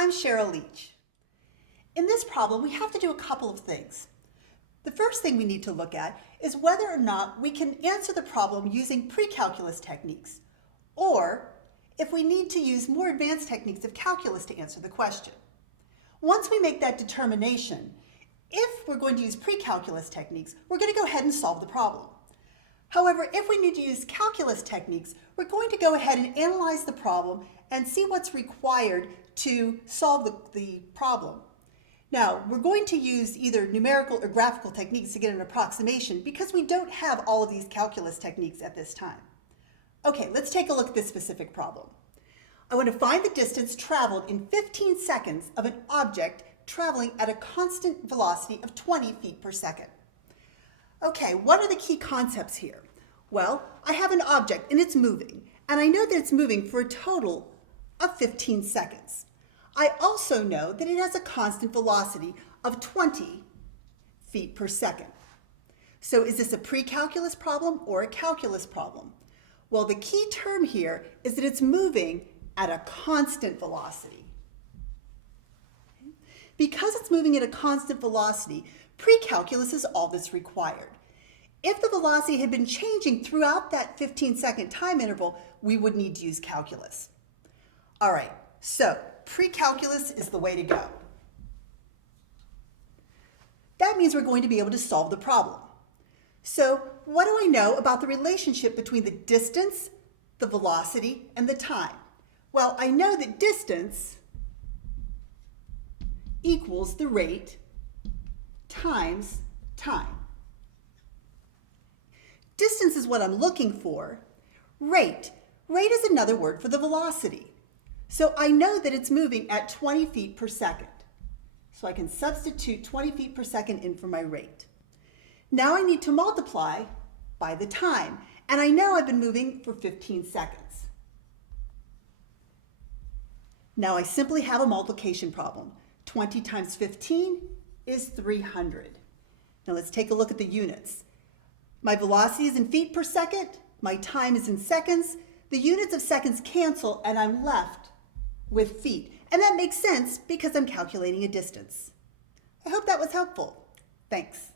I'm Cheryl Leach. In this problem, we have to do a couple of things. The first thing we need to look at is whether or not we can answer the problem using pre-calculus techniques, or if we need to use more advanced techniques of calculus to answer the question. Once we make that determination, if we're going to use pre-calculus techniques, we're going to go ahead and solve the problem. However, if we need to use calculus techniques, we're going to go ahead and analyze the problem and see what's required to solve the problem. Now, we're going to use either numerical or graphical techniques to get an approximation because we don't have all of these calculus techniques at this time. Okay, let's take a look at this specific problem. I want to find the distance traveled in 15 seconds of an object traveling at a constant velocity of 20 feet per second. Okay, what are the key concepts here? Well, I have an object and it's moving, and I know that it's moving for a total of 15 seconds. I also know that it has a constant velocity of 20 feet per second. So is this a pre-calculus problem or a calculus problem? Well, the key term here is that it's moving at a constant velocity. Because it's moving at a constant velocity, pre-calculus is all that's required. If the velocity had been changing throughout that 15-second time interval, we would need to use calculus. All right, so pre-calculus is the way to go. That means we're going to be able to solve the problem. So what do I know about the relationship between the distance, the velocity, and the time? Well, I know that distance equals the rate times time. Distance is what I'm looking for. Rate is another word for the velocity. So I know that it's moving at 20 feet per second. So I can substitute 20 feet per second in for my rate. Now I need to multiply by the time, and I know I've been moving for 15 seconds. Now I simply have a multiplication problem. 20 times 15 is 300. Now let's take a look at the units. My velocity is in feet per second, my time is in seconds, the units of seconds cancel, and I'm left with feet. And that makes sense because I'm calculating a distance. I hope that was helpful. Thanks.